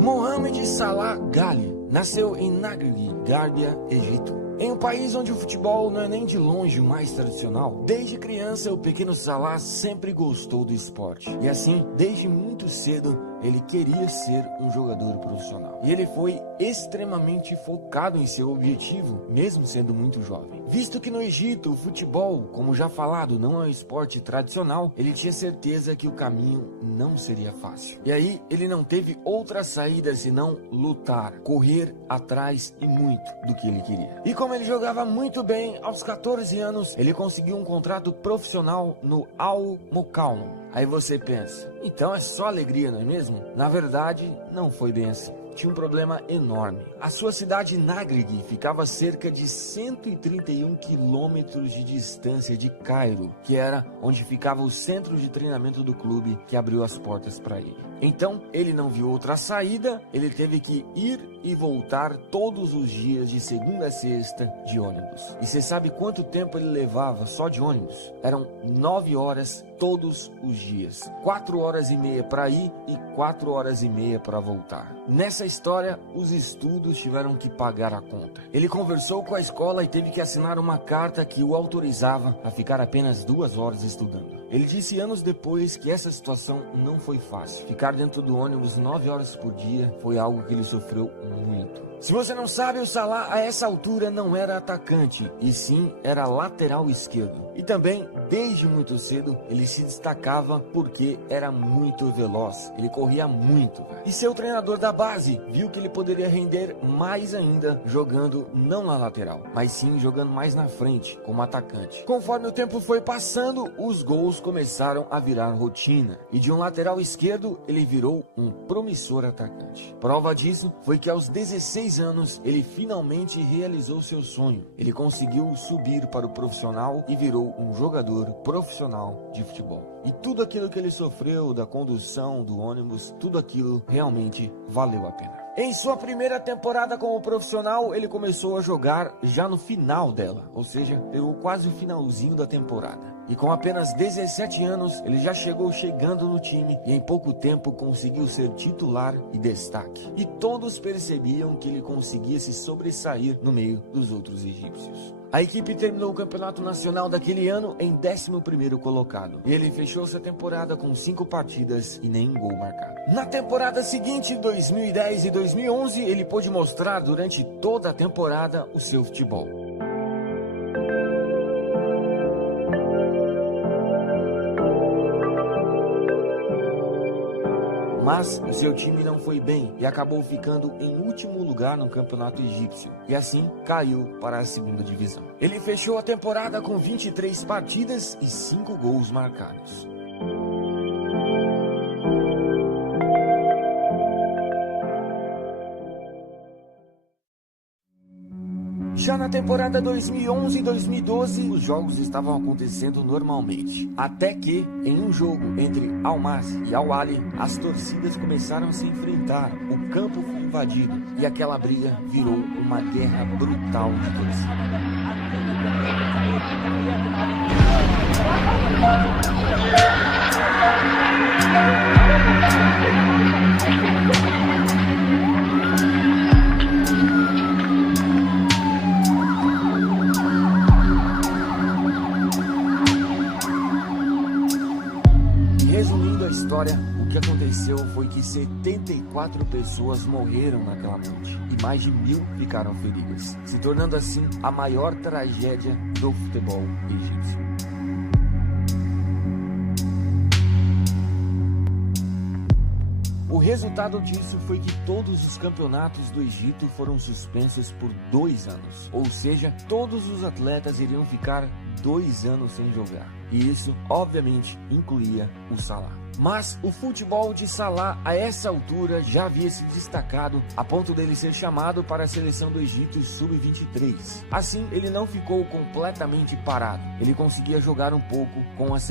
Mohamed Salah Ghali nasceu em Nagreg, Gárbia, Egito. Em um país onde o futebol não é nem de longe o mais tradicional, desde criança o pequeno Salah sempre gostou do esporte. E assim, desde muito cedo, ele queria ser um jogador profissional. E ele foi extremamente focado em seu objetivo, mesmo sendo muito jovem. Visto que no Egito o futebol, como já falado, não é um esporte tradicional, ele tinha certeza que o caminho não seria fácil. E aí ele não teve outra saída senão lutar, correr atrás e muito do que ele queria. E como ele jogava muito bem, aos 14 anos ele conseguiu um contrato profissional no Al Mukawon. Aí você pensa, então é só alegria, não é mesmo? Na verdade, não foi bem assim. Tinha um problema enorme. A sua cidade Nagreg ficava a cerca de 131 quilômetros de distância de Cairo, que era onde ficava o centro de treinamento do clube que abriu as portas para ele. Então, ele não viu outra saída, ele teve que ir e voltar todos os dias de segunda a sexta de ônibus. E você sabe quanto tempo ele levava só de ônibus? Eram 9 horas todos os dias. 4 horas e meia para ir e 4 horas e meia para voltar. Nessa história, os estudos tiveram que pagar a conta. Ele conversou com a escola e teve que assinar uma carta que o autorizava a ficar apenas 2 horas estudando. Ele disse anos depois que essa situação não foi fácil. Ficar dentro do ônibus 9 horas por dia foi algo que ele sofreu muito. Se você não sabe, o Salah a essa altura não era atacante, e sim era lateral esquerdo. E também, desde muito cedo, ele se destacava porque era muito veloz, ele corria muito. E seu treinador da base viu que ele poderia render mais ainda jogando não na lateral, mas sim jogando mais na frente, como atacante. Conforme o tempo foi passando, os gols começaram a virar rotina, e de um lateral esquerdo ele virou um promissor atacante. Prova disso foi que aos 16 anos ele finalmente realizou seu sonho. Ele conseguiu subir para o profissional e virou um jogador profissional de futebol. E tudo aquilo que ele sofreu da condução do ônibus, tudo aquilo realmente valeu a pena. Em sua primeira temporada como profissional, ele começou a jogar já no final dela, ou seja, pegou quase o finalzinho da temporada. E com apenas 17 anos, ele já chegou chegando no time e em pouco tempo conseguiu ser titular e destaque. E todos percebiam que ele conseguia se sobressair no meio dos outros egípcios. A equipe terminou o campeonato nacional daquele ano em 11º colocado. E ele fechou sua temporada com 5 partidas e nenhum gol marcado. Na temporada seguinte, 2010 e 2011, ele pôde mostrar durante toda a temporada o seu futebol. Mas o seu time não foi bem e acabou ficando em último lugar no campeonato egípcio e assim caiu para a segunda divisão. Ele fechou a temporada com 23 partidas e 5 gols marcados. Já na temporada 2011 e 2012, os jogos estavam acontecendo normalmente. Até que, em um jogo entre Al-Masry e Al-Ahly, as torcidas começaram a se enfrentar. O campo foi invadido e aquela briga virou uma guerra brutal de torcida. Resumindo a história, o que aconteceu foi que 74 pessoas morreram naquela noite e mais de 1000 ficaram feridas, se tornando assim a maior tragédia do futebol egípcio. O resultado disso foi que todos os campeonatos do Egito foram suspensos por 2 anos, ou seja, todos os atletas iriam ficar 2 anos sem jogar. E isso, obviamente, incluía o Salah. Mas o futebol de Salah, a essa altura, já havia se destacado a ponto dele ser chamado para a seleção do Egito Sub-23. Assim, ele não ficou completamente parado. Ele conseguia jogar um pouco com a seleção.